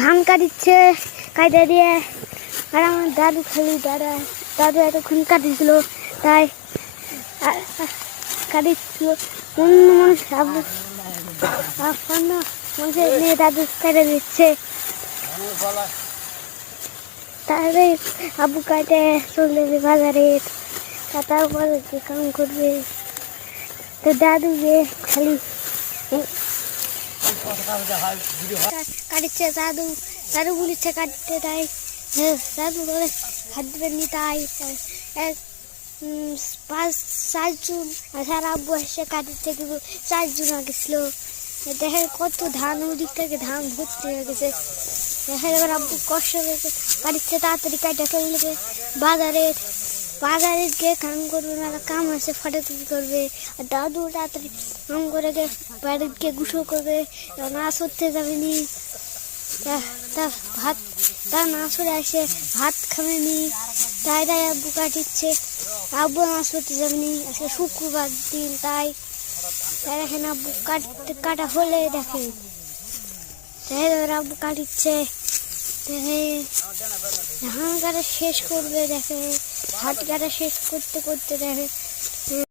ধান কাটিচ্ছে কাইটা দিয়ে। আর আমার দাদু খালি দাদু এতক্ষণ কাটিছিল, তাই কাটিছিল। অন্য মানুষ মানুষের নিয়ে দাদু কেটে দিচ্ছে। তাহলে আবু কাটে চলে যাবে বাজারে, তারপরে কাম করবে। তো দাদু যে খালি কাটছে, দাদু দাদু বলিচ্ছে কাটতে, তাই দাদু বলে হাত দেবেন নি, তাই এক 4 জন সারা আব্বু এসে কাটতে কিন্তু 4 জন গেছিল। দেখে কত ধান, ওদিক থেকে ধান ভর্তি হয়ে গেছে। দেখা এবার আব্বু কষ্ট হয়েছে, কাটছে তাড়াতাড়ি কাটা ফেলবে বাজারে গিয়ে কাম করবে না, কাম আছে ফাটাফাটি করবে। আর দাদু তাড়াতাড়ি কাম করে গিয়ে বাড়িতে গিয়ে গোসল করবে, নাচ করতে যাবে নি। তা নাচ করে আসে ভাত খাবে নি, তাই আব্বু কাটিচ্ছে। আব্বু নাচ করতে যাবে নি, আজকে শুক্রবার দিন, তাই দেখেন আব্বু কাটা হলে দেখে আব্বু কাটিচ্ছে। দেখে ধান কাটা শেষ করবে, দেখে হাত কাটা শেষ করতে করতে দেখে